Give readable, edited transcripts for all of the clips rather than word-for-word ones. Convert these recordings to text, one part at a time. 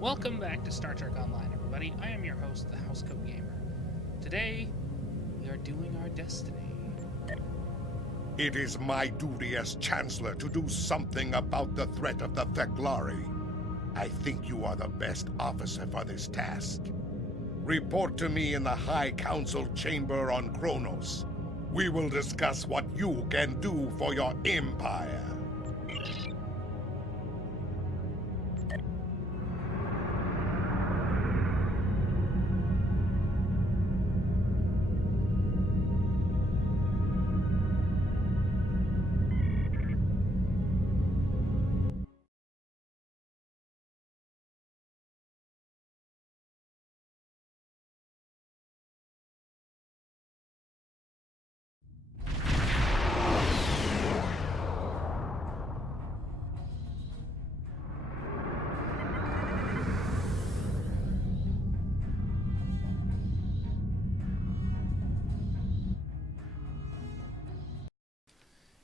Welcome back to Star Trek Online, everybody. I am your host, the Housecode Gamer. Today, we are doing our destiny. It is my duty as Chancellor to do something about the threat of the Theklari. I think you are the best officer for this task. Report to me in the High Council chamber on Kronos. We will discuss what you can do for your Empire.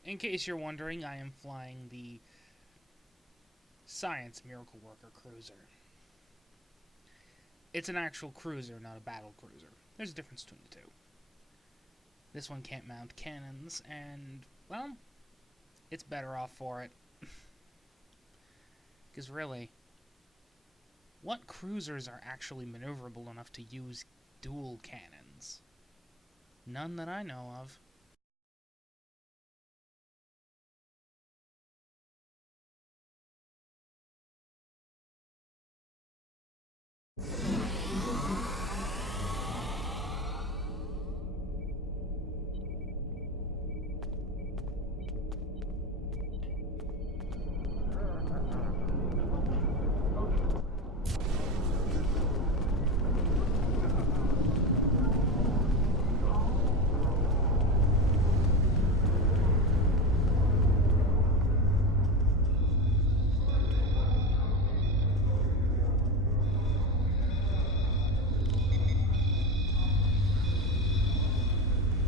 In case you're wondering, I am flying the Science Miracle Worker cruiser. It's an actual cruiser, not a battle cruiser. There's a difference between the two. This one can't mount cannons, and, well, it's better off for it. Because really, what cruisers are actually maneuverable enough to use dual cannons? None that I know of.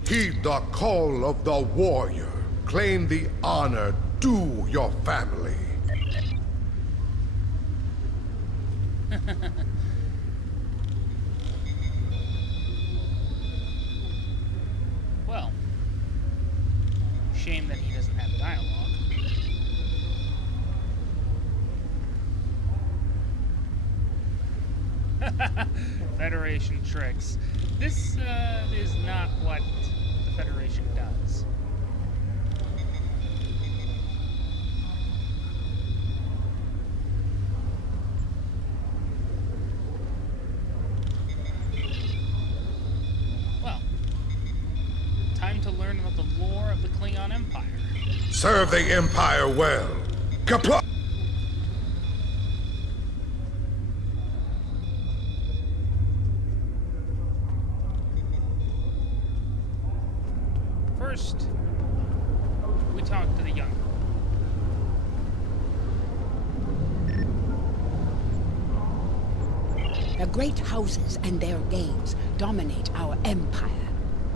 Heed the call of the warrior. Claim the honor due your family. Well, shame that he doesn't have dialogue. Federation tricks. This is not what the Federation does. Well, time to learn about the lore of the Klingon Empire. Serve the Empire well. Kapla! First, we talk to the young. The great houses and their games dominate our empire.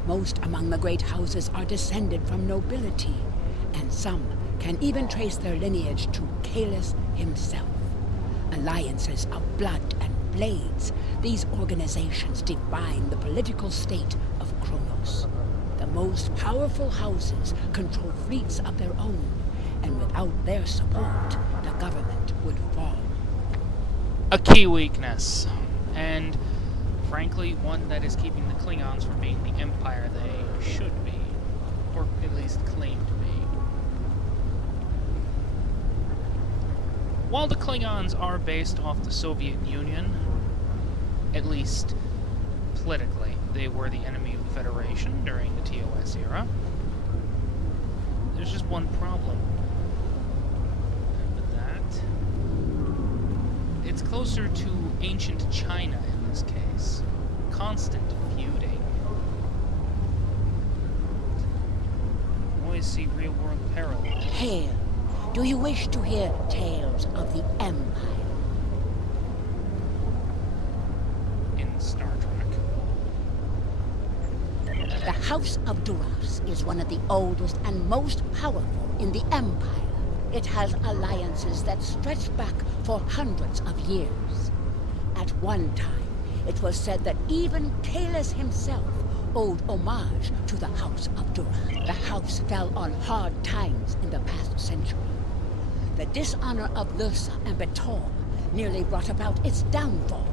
Most among the great houses are descended from nobility, and some can even trace their lineage to Kahless himself. Alliances of blood and blades, these organizations define the political state of Kronos. The most powerful houses control fleets of their own, and without their support, the government would fall. A key weakness, and frankly, one that is keeping the Klingons from being the empire they should be, or at least claim to be. While the Klingons are based off the Soviet Union, at least politically, they were the enemy of the Federation during the TOS era. There's just one problem with that. It's closer to ancient China in this case. Constant feuding. Always see real-world parallels. Hail, do you wish to hear tales of the Empire? In Star Trek. The House of Duras is one of the oldest and most powerful in the Empire. It has alliances that stretch back for hundreds of years. At one time, it was said that even Kahless himself owed homage to the House of Duras. The house fell on hard times in the past century. The dishonor of Lursa and Betor nearly brought about its downfall.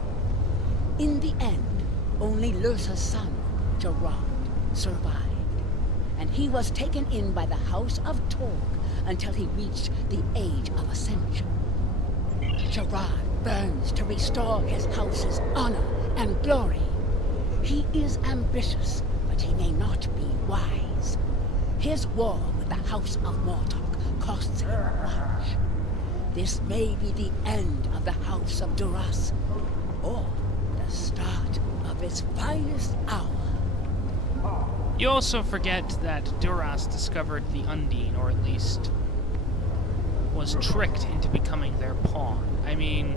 In the end, only Lursa's son, Gerard, survived, and he was taken in by the House of Torg until he reached the Age of Ascension. Gerard burns to restore his house's honor and glory. He is ambitious, but he may not be wise. His war with the House of Mortok costs him much. This may be the end of the House of Duras, or the start of its finest hour. You also forget that Duras discovered the Undine, or at least was tricked into becoming their pawn. I mean,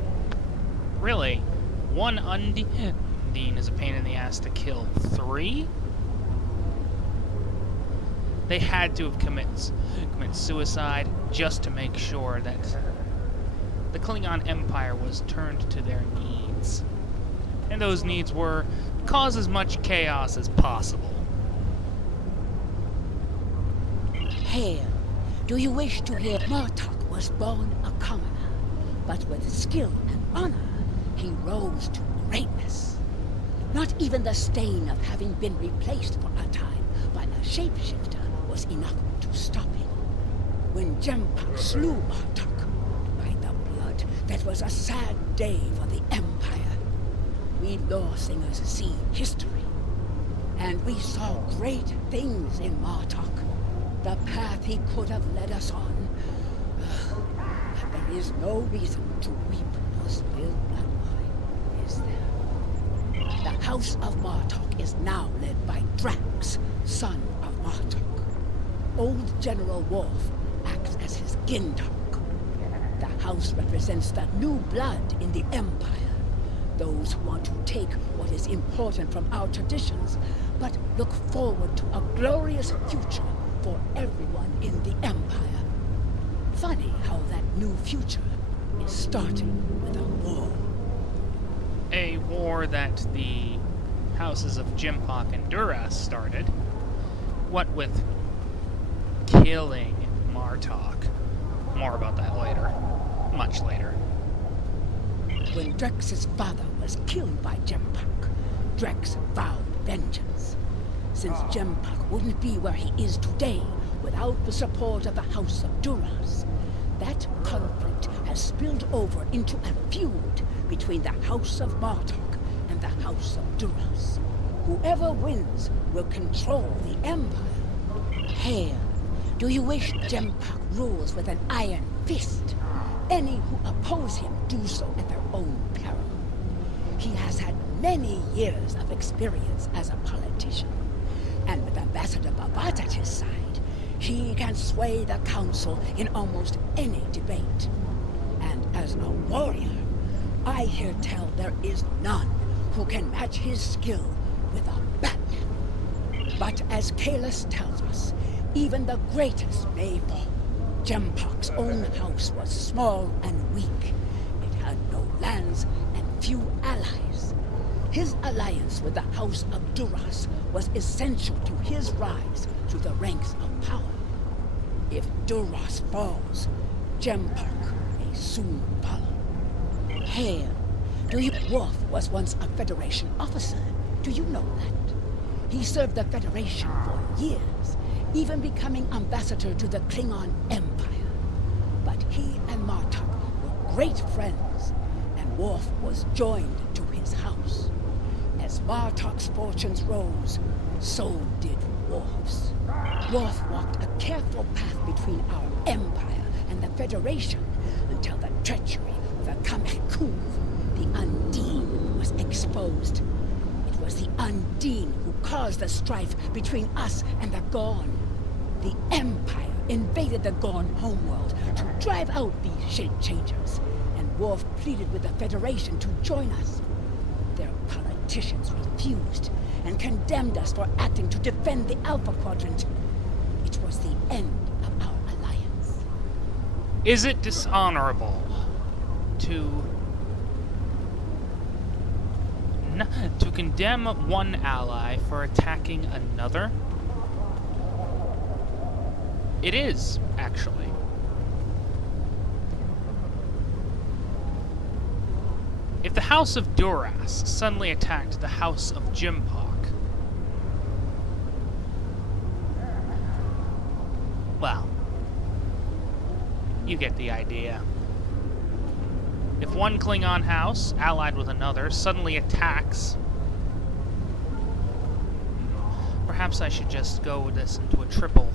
really, one Undine is a pain in the ass to kill. 3? They had to have commit suicide just to make sure that the Klingon Empire was turned to their needs. And those needs were cause as much chaos as possible. Heir, do you wish to hear? Mortok was born a commoner, but with skill and honor, he rose to greatness. Not even the stain of having been replaced for a time by a shapeshifter was enough to stop him. When Jempak slew Mortok, by the blood, that was a sad day for the Empire. We lore singers see history, and we saw great things in Mortok. The path he could have led us on. But there is no reason to weep for spilled blood wine, is there? The House of Mortok is now led by Drax, son of Mortok. Old General Worf acts as his Gindok. The House represents the new blood in the Empire. Those who want to take what is important from our traditions, but look forward to a glorious future for everyone in the Empire. Funny how that new future is starting with a war. A war that the houses of Jempak and Duras started. What with killing Martok. More about that later. Much later. When Drex's father was killed by Jempak, Drex vowed vengeance. Since Jempak wouldn't be where he is today without the support of the House of Duras, that conflict has spilled over into a feud between the House of Mortok and the House of Duras. Whoever wins will control the Empire. Heir, do you wish Jempak rules with an iron fist? Any who oppose him do so at their own peril. He has had many years of experience as a politician, and with Ambassador Babat at his side, he can sway the Council in almost any debate. And as a warrior, I hear tell there is none who can match his skill with a baton. But as Kahless tells us, even the greatest may fall. Jempak's own house was small and weak. It had no lands and few allies. His alliance with the House of Duras was essential to his rise to the ranks of power. If Duras falls, Jempak may soon follow. Heir, Worf was once a Federation officer. Do you know that? He served the Federation for years, even becoming ambassador to the Klingon Empire. But he and Martok were great friends, and Worf was joined to his house. As Martok's fortunes rose, so did Worf's. Worf walked a careful path between our Empire and the Federation until the treachery of the Kamekuv, the Undine, was exposed. It was the Undine who caused the strife between us and the Gorn. The Empire invaded the Gorn homeworld to drive out these shape-changers, and Worf pleaded with the Federation to join us. Their politicians refused and condemned us for acting to defend the Alpha Quadrant. It was the end of our alliance. Is it dishonorable to To condemn one ally for attacking another? It is, actually. If the House of Duras suddenly attacked the House of Jimpak, well, you get the idea. If one Klingon house, allied with another, suddenly attacks, perhaps I should just go with this into a triple.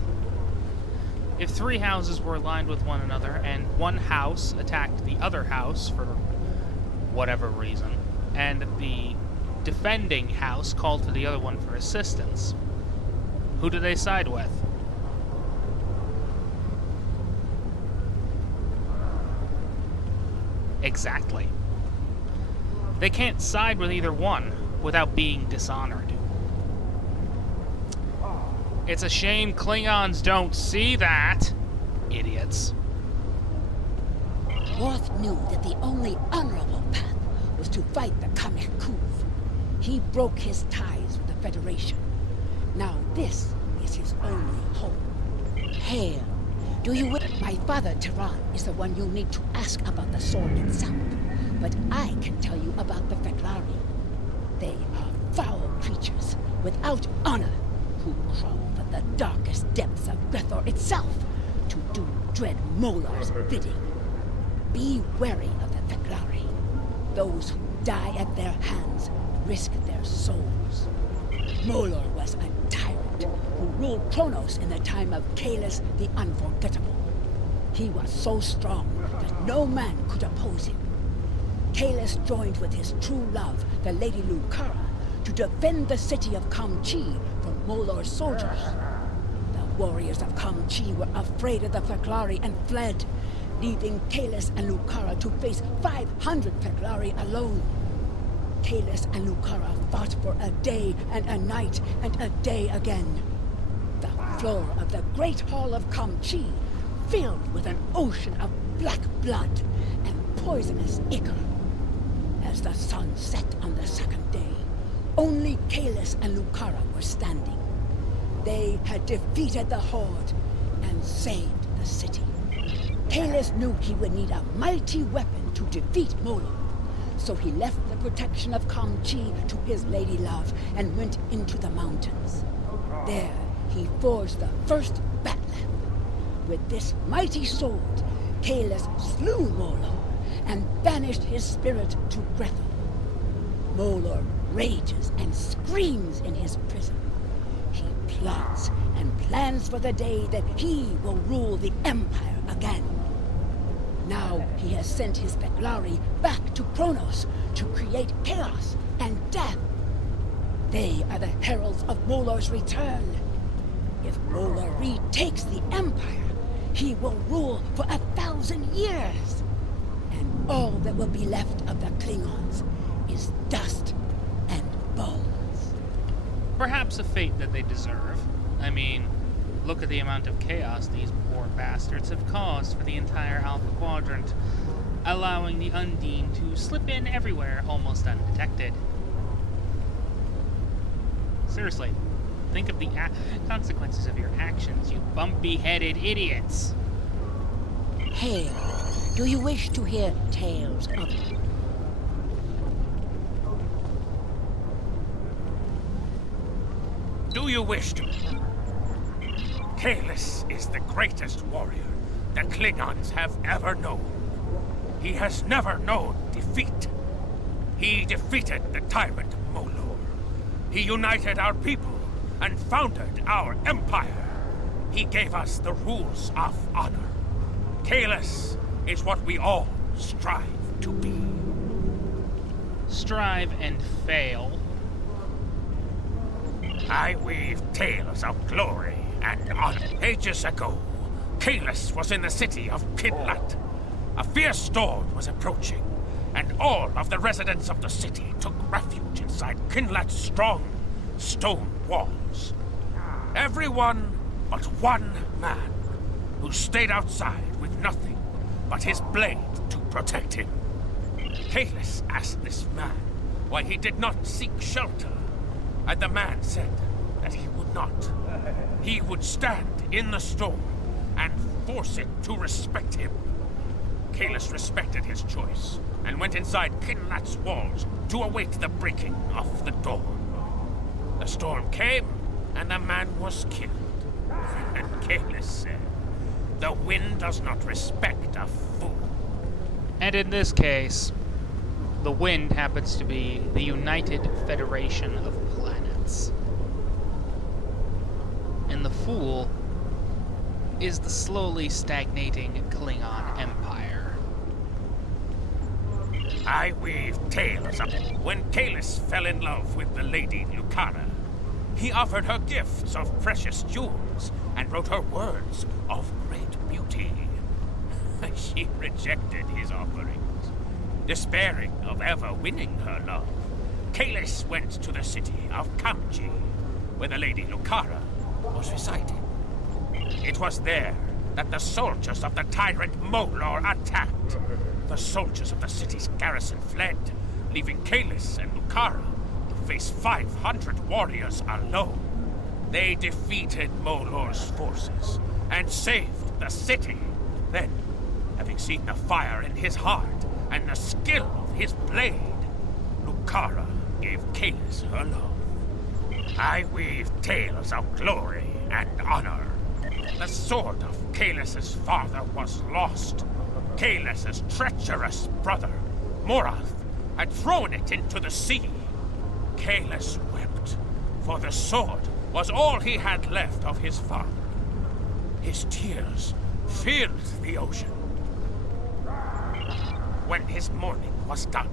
If three houses were aligned with one another, and one house attacked the other house for whatever reason, and the defending house called to the other one for assistance, who do they side with? Exactly. They can't side with either one without being dishonored. It's a shame Klingons don't see that. Idiots. Worf knew that the only honorable path was to fight the Kamekuv. He broke his ties with the Federation. Now this is his only hope. Heir, do you wish? My father, Tehran, is the one you'll need to ask about the sword itself. But I can tell you about the Feklari. They are foul creatures, without honor, who crawl from the darkest depths of Grethor itself to do dread Molar's bidding. Be wary of the Feklari. Those who die at their hands risk their souls. Molar was a tyrant who ruled Kronos in the time of Kahless the Unforgettable. He was so strong that no man could oppose him. Kahless joined with his true love, the Lady Lucara, to defend the city of Kamchi from Molar's soldiers. The warriors of Kamchi were afraid of the Feklari and fled, leaving Kahless and Lucara to face 500 Feklari alone. Kahless and Lucara fought for a day and a night and a day again. The floor of the Great Hall of Kamchi filled with an ocean of black blood and poisonous ichor. As the sun set on the second day, only Kahless and Lucara were standing. They had defeated the Horde and saved the city. Kahless knew he would need a mighty weapon to defeat Molar, so he left the protection of Kamchi to his lady love and went into the mountains. There, he forged the first Bat'leth. With this mighty sword, Kahless slew Molar and banished his spirit to Grethor. Molar rages and screams in his prison. He plots and plans for the day that he will rule the Empire again. Now he has sent his Feklari back to Kronos to create chaos and death. They are the heralds of Molar's return. If Molar retakes the Empire, he will rule for 1,000 years. And all that will be left of the Klingons is dust and bones. Perhaps a fate that they deserve. I mean, look at the amount of chaos these poor bastards have caused for the entire Alpha Quadrant, allowing the Undine to slip in everywhere almost undetected. Seriously, think of the consequences of your actions, you bumpy-headed idiots. Heir, do you wish to hear tales of... Do you wish to? Kahless is the greatest warrior the Klingons have ever known. He has never known defeat. He defeated the tyrant Molor. He united our people and founded our empire. He gave us the rules of honor. Kahless is what we all strive to be. Strive and fail. I weave tales of glory and honor. Ages ago, Kahless was in the city of Kinlat. A fierce storm was approaching, and all of the residents of the city took refuge inside Kinlat's strong stone walls. Everyone but one man, who stayed outside with nothing but his blade to protect him. Kahless asked this man why he did not seek shelter, and the man said that he would not. He would stand in the storm and force it to respect him. Kahless respected his choice and went inside Kinlat's walls to await the breaking of the dawn. The storm came, and the man was killed. And Kahless said, "The wind does not respect a fool." And in this case, the wind happens to be the United Federation of Planets. And the fool is the slowly stagnating Klingon Empire. I weave tales of when Kahless fell in love with the Lady Lucara. He offered her gifts of precious jewels and wrote her words of great beauty. She rejected his offerings. Despairing of ever winning her love, Kahless went to the city of Kamji, where the Lady Lucara was residing. It was there that the soldiers of the tyrant Molor attacked. The soldiers of the city's garrison fled, leaving Kahless and Lucara to face 500 warriors alone. They defeated Molor's forces and saved the city. Then, having seen the fire in his heart and the skill of his blade, Lucara gave Kahless her love. I weave tales of glory and honor. The sword of Kahless's father was lost. Kahless's treacherous brother, Morath, had thrown it into the sea. Kahless wept, for the sword was all he had left of his father. His tears filled the ocean. When his mourning was done,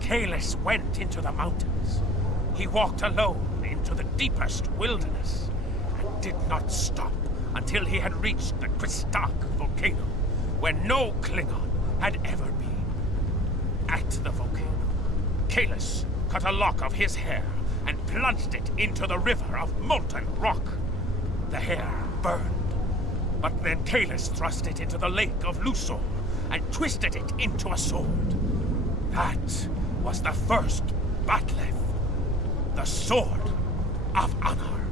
Kahless went into the mountains. He walked alone into the deepest wilderness and did not stop until he had reached the Kristak volcano, where no Klingon had ever been. At the volcano, Kahless cut a lock of his hair and plunged it into the river of molten rock. The hair burned, but then Kahless thrust it into the lake of Lusor and twisted it into a sword. That was the first Batleth, the Sword of Honor.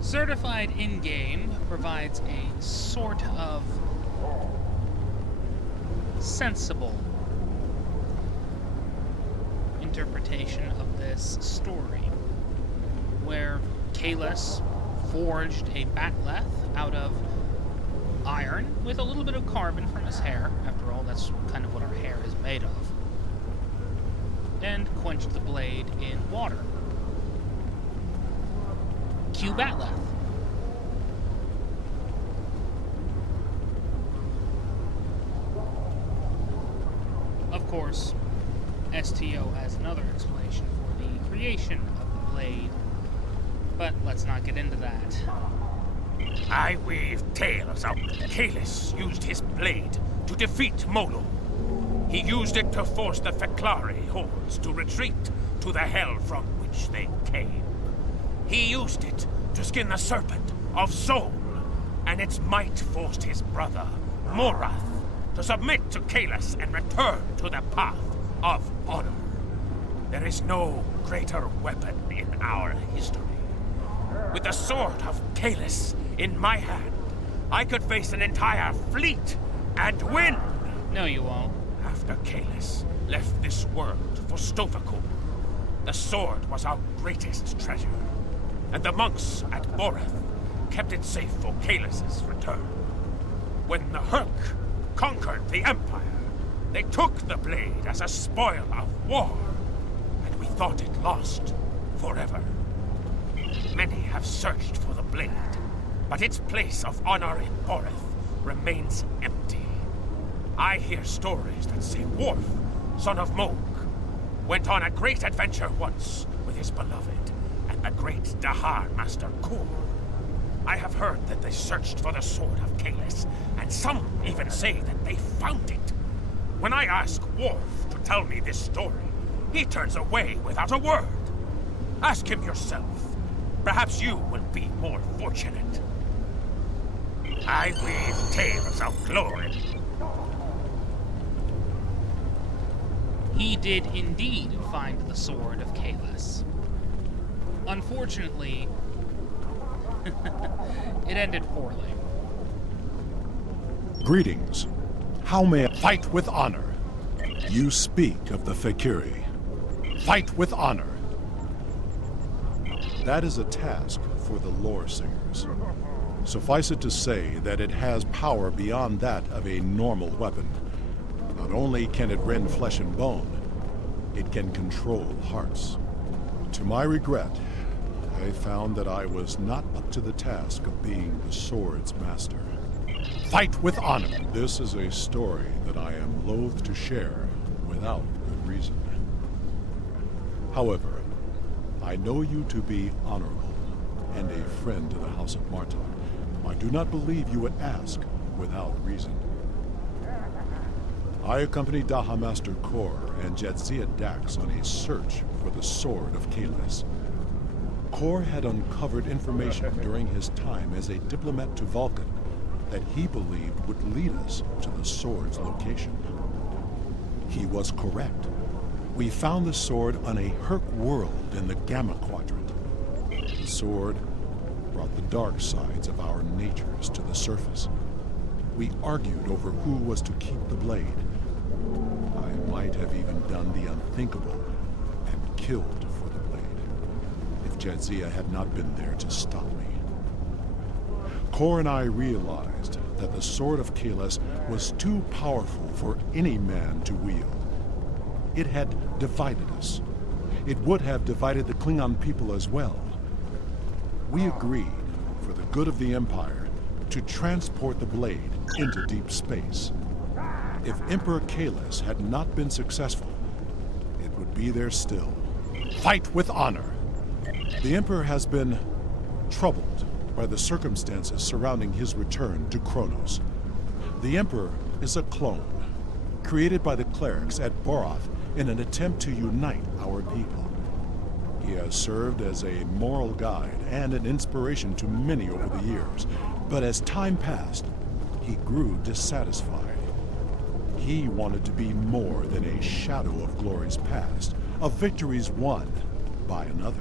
Certified in-game provides a sort of sensible interpretation of this story, where Kahless forged a Batleth out of iron with a little bit of carbon from his hair. After all, that's kind of what our hair is made of. And quenched the blade in water. Q Batleth. Of course, STO has another explanation for the creation of the blade, but let's not get into that. I weave tales of Kahless used his blade to defeat Molo. He used it to force the Feklari hordes to retreat to the hell from which they came. He used it to skin the serpent of Zol, and its might forced his brother, Morath, to submit to Kahless and return to the path of honor. There is no greater weapon in our history. With the sword of Kahless in my hand, I could face an entire fleet and win! No, you won't. After Kahless left this world for Stovacul, the sword was our greatest treasure, and the monks at Boreth kept it safe for Kahless's return. When the Herc conquered the Empire, they took the blade as a spoil of war, and we thought it lost forever. Many have searched for the blade, but its place of honor in Boreth remains empty. I hear stories that say Worf, son of Moog, went on a great adventure once with his beloved and the great Dahar Master Kur. I have heard that they searched for the sword of Kahless, and some even say that they found it. When I ask Worf to tell me this story, he turns away without a word. Ask him yourself. Perhaps you will be more fortunate. I weave tales of glory. he did indeed find the sword of Kahless. Unfortunately, it ended poorly. Greetings. How may I fight with honor? You speak of the Fakiri. Fight with honor. That is a task for the lore singers. Suffice it to say that it has power beyond that of a normal weapon. Not only can it rend flesh and bone, it can control hearts. To my regret, I found that I was not up to the task of being the sword's master. Fight with honor! This is a story that I am loath to share without good reason. However, I know you to be honorable and a friend to the House of Martok. I do not believe you would ask without reason. I accompanied Daha Master Kor and Jadzia Dax on a search for the Sword of Kahless. Kor had uncovered information during his time as a diplomat to Vulcan that he believed would lead us to the sword's location. He was correct. We found the sword on a Herc world in the Gamma Quadrant. The sword brought the dark sides of our natures to the surface. We argued over who was to keep the blade. I might have even done the unthinkable and killed for the blade, if Jadzia had not been there to stop me. Kor and I realized that the Sword of Kahless was too powerful for any man to wield. It had divided us. It would have divided the Klingon people as well. We agreed, for the good of the Empire, to transport the blade into deep space. If Emperor Kahless had not been successful, it would be there still. Fight with honor! The Emperor has been troubled by the circumstances surrounding his return to Kronos. The Emperor is a clone, created by the clerics at Boroth in an attempt to unite our people. He has served as a moral guide and an inspiration to many over the years, but as time passed, he grew dissatisfied. He wanted to be more than a shadow of glories past, of victories won by another.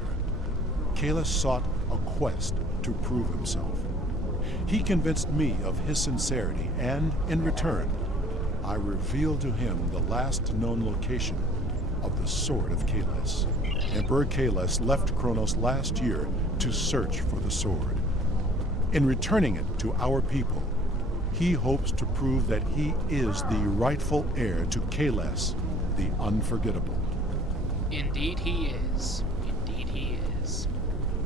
Kahless sought a quest to prove himself. He convinced me of his sincerity, and in return, I revealed to him the last known location of the Sword of Kahless. Emperor Kahless left Kronos last year to search for the sword. In returning it to our people, he hopes to prove that he is the rightful heir to Kahless, the unforgettable. Indeed he is. Indeed he is.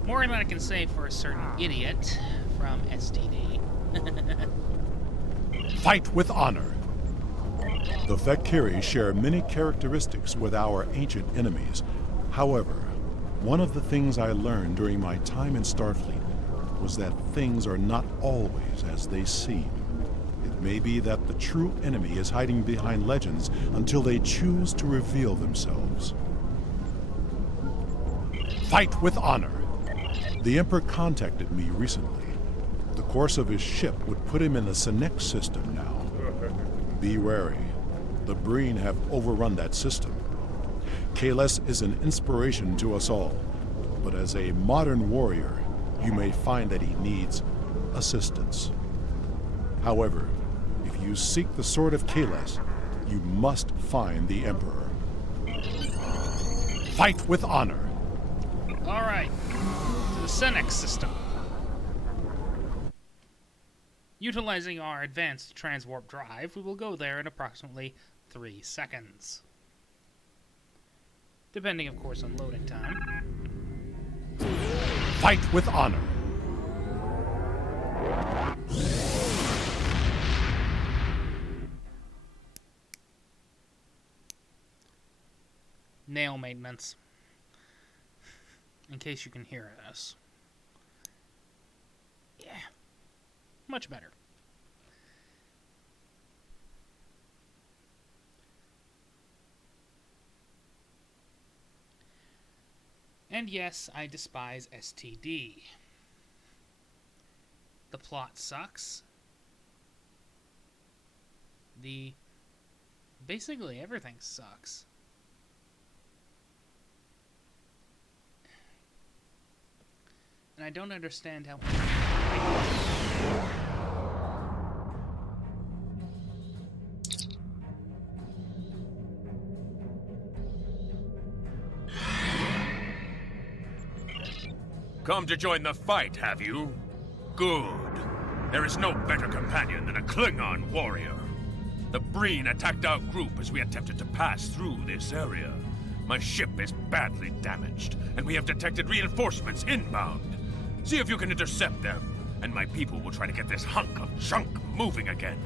More than I can say for a certain idiot from STD. Fight with honor! The Fakiri share many characteristics with our ancient enemies. However, one of the things I learned during my time in Starfleet was that things are not always as they seem. It may be that the true enemy is hiding behind legends until they choose to reveal themselves. Fight with honor! The Emperor contacted me recently. The course of his ship would put him in the Senex system now. Be wary. The Breen have overrun that system. Kahless is an inspiration to us all, but as a modern warrior, you may find that he needs assistance. However, if you seek the Sword of Kahless, you must find the Emperor. Fight with honor! Alright, to the Senex system. Utilizing our advanced transwarp drive, we will go there in approximately 3 seconds. Depending, of course, on loading time. Fight with honor! Nail maintenance. In case you can hear us. Yeah. Much better. And yes, I despise STD. The plot sucks. Basically everything sucks. And I don't understand how... Come to join the fight, have you? Good. There is no better companion than a Klingon warrior. The Breen attacked our group as we attempted to pass through this area. My ship is badly damaged, and we have detected reinforcements inbound. See if you can intercept them, and my people will try to get this hunk of junk moving again.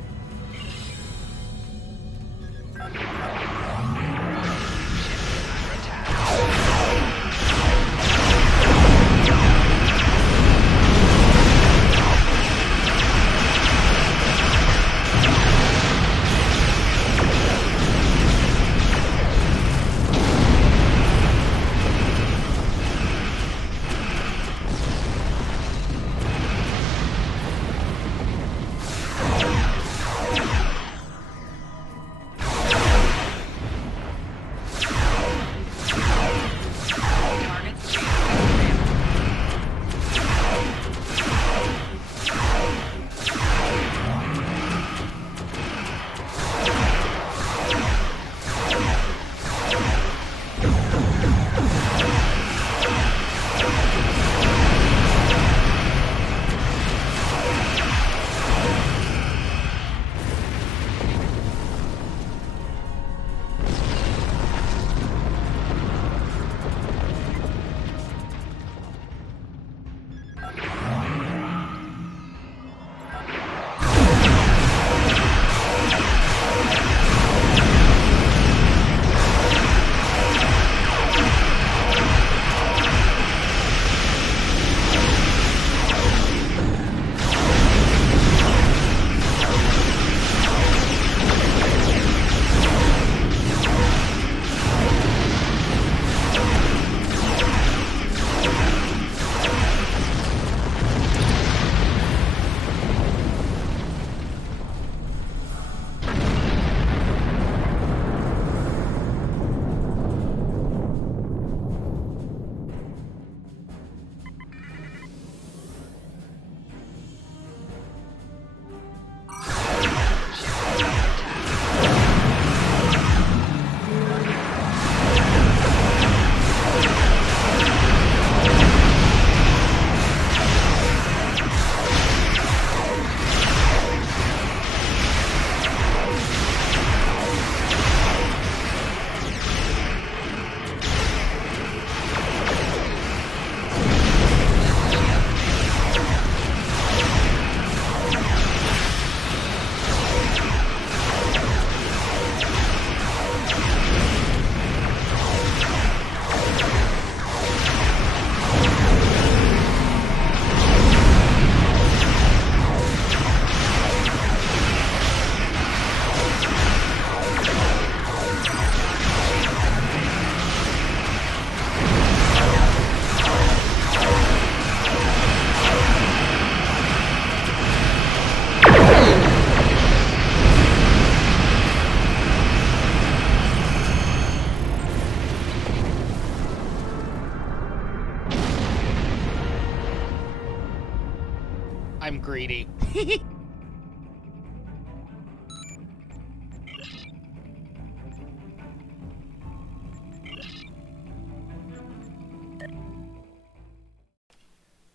I'm greedy.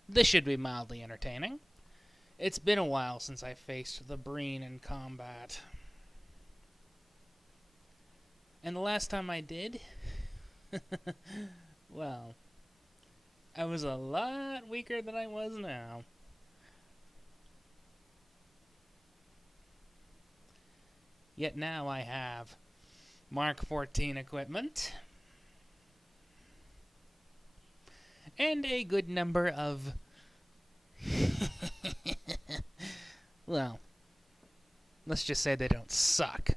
This should be mildly entertaining. It's been a while since I faced the Breen in combat. And the last time I did, well, I was a lot weaker than I was now. Yet now I have Mark 14 equipment and a good number of well, let's just say they don't suck.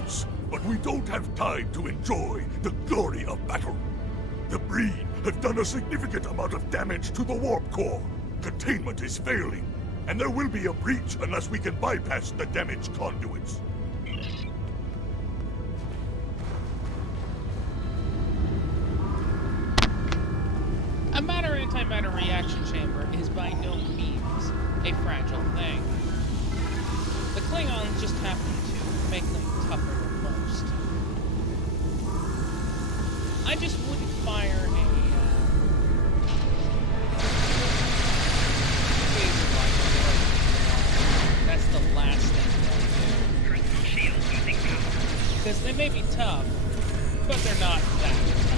importance, but we don't have time to enjoy the glory of battle. The Breed have done a significant amount of damage to the warp core. Containment is failing, and there will be a breach unless we can bypass the damaged conduits. A matter-antimatter reaction chamber is by no means a fragile thing. The Klingons just happen to make them tougher than most. I just wouldn't fire a phaser rifle. That's the last thing they'll do. Shields using power. Because they may be tough, but they're not that tough.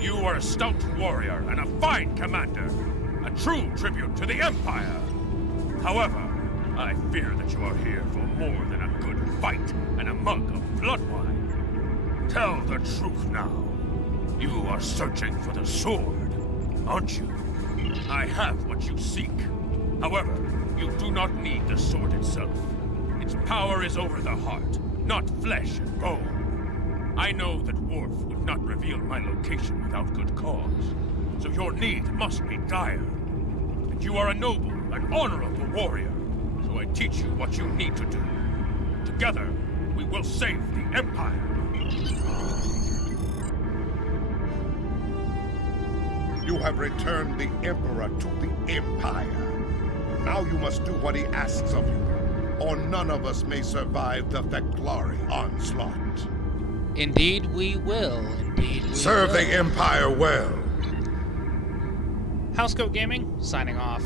You are a stout warrior and a fine commander. A true tribute to the Empire. However, I fear that you are here for more than a good fight and a mug of blood wine. Tell the truth now. You are searching for the sword, aren't you? I have what you seek. However, you do not need the sword itself. Its power is over the heart, not flesh and bone. I know that Worf would not reveal my location without good cause, so your need must be dire. And you are a noble and honorable warrior, so I teach you what you need to do. Together, we will save the Empire. You have returned the Emperor to the Empire. Now you must do what he asks of you, or none of us may survive the Feclari onslaught. Indeed we will. Indeed we Serve will. the Empire well. Housecoat Gaming, signing off.